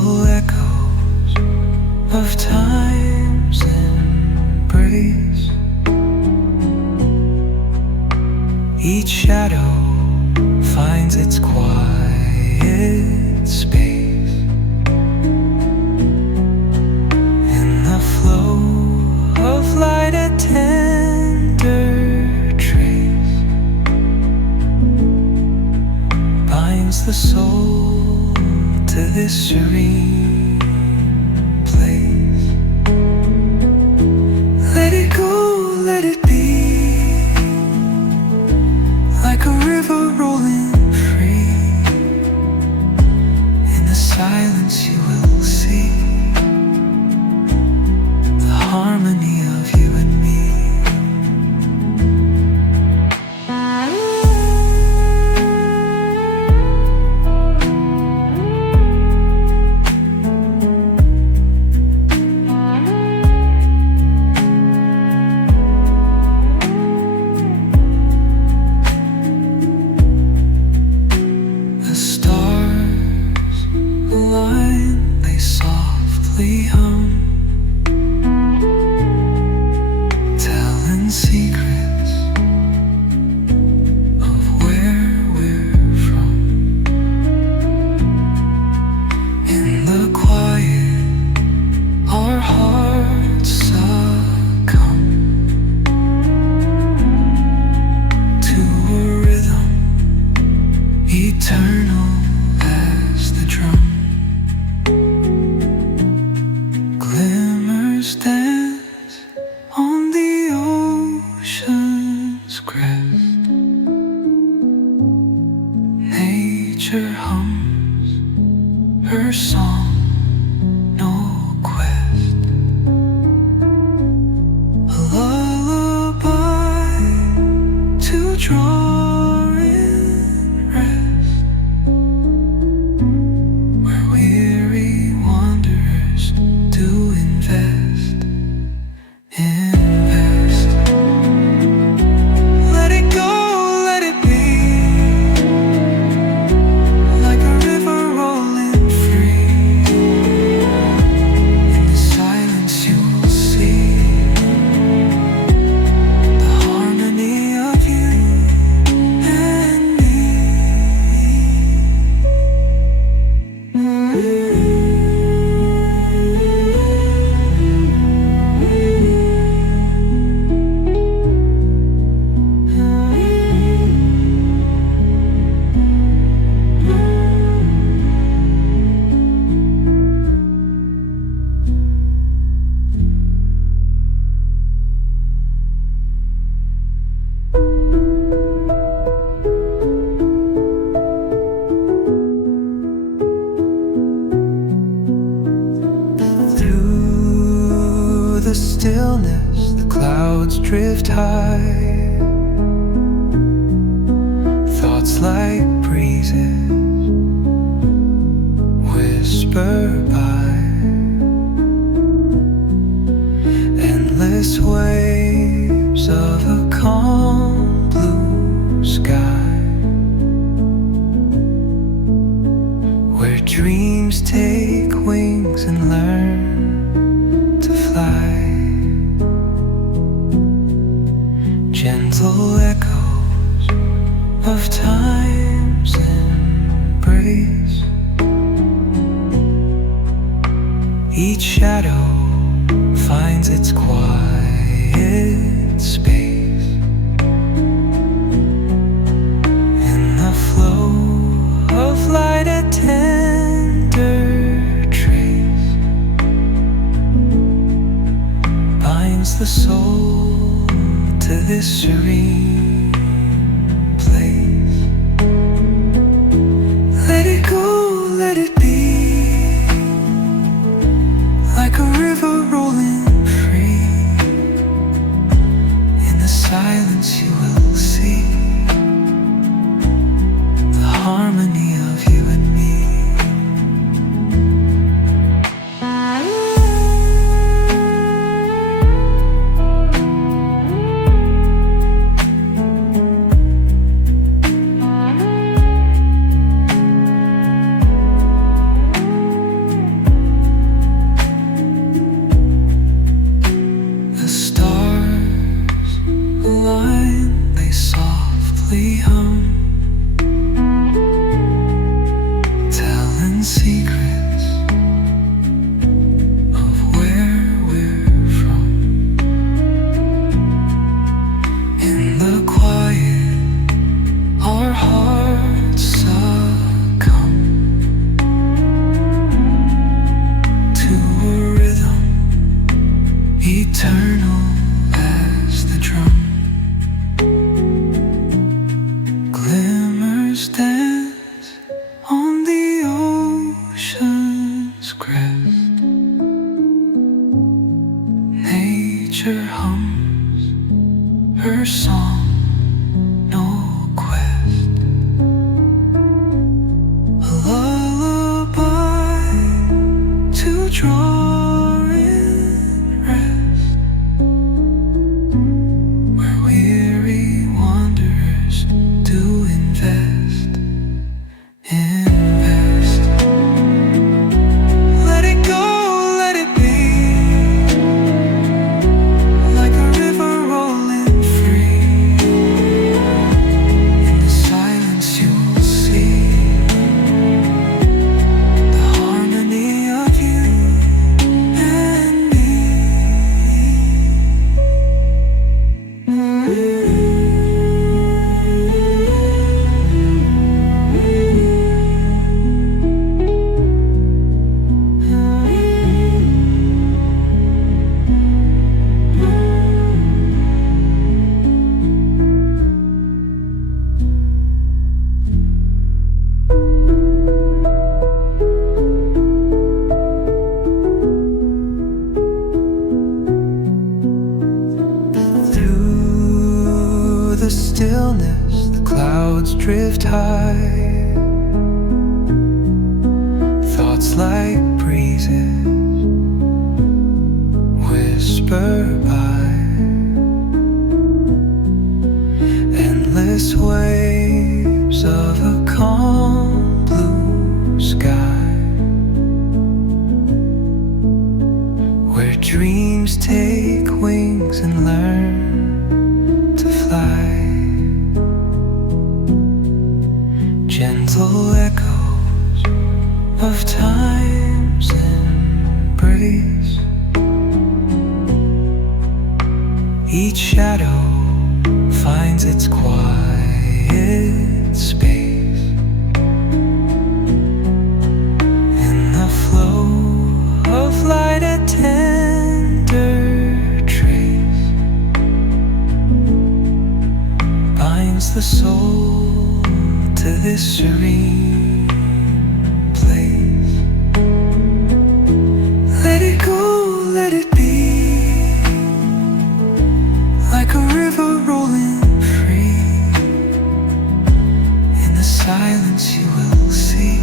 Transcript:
gentle echoes of time's embrace. Each shadow finds its quiet space in the flow of light, a tender trace binds the soul to this serene place. Let it go, let it be, like a river rolling free. In the silence you will see the harmony of you and me. The stars align, they softly hum, telling secrets of where we're from. In the quiet, our hearts succumb to a rhythm eternal as the drum. Glimmers dance on the ocean's crest. Nature hums her song, no quest. A lullaby to draw in rest, where weary wanderers do invest. Let it go, let it be, like a river rolling free. In the silence you will see the harmony of you and me. Through the stillness, the clouds drift high. Thoughts like breezes whisper by. Endless waves of a calm blue sky, where dreams take wings and learn to fly. Gentle echoes of time's embrace. Each shadow finds its quiet space in the flow of light, a tender trace binds the soul to this serene place. Let it go, let it be, like a river rolling free. In the silence you will see the harmony of you and me. eternal as the drum. Glimmers dance on the ocean's crest. Nature hums her song, no quest. A lullaby to draw in rest, where weary wanderers do invest. Let it go, let it be, like a river rolling free. In the silence you will see the harmony of you and me. Through the stillness, the clouds drift high. Thoughts like breezes whisper by. Endless waves of a calm blue sky, where dreams take wings and learn to fly. Gentle echoes of time's embrace. Each shadow finds its quiet space. In the flow of light, a tender trace binds the soul to this serene place. Let it go, let it be, like a river rolling free. In the silence you will see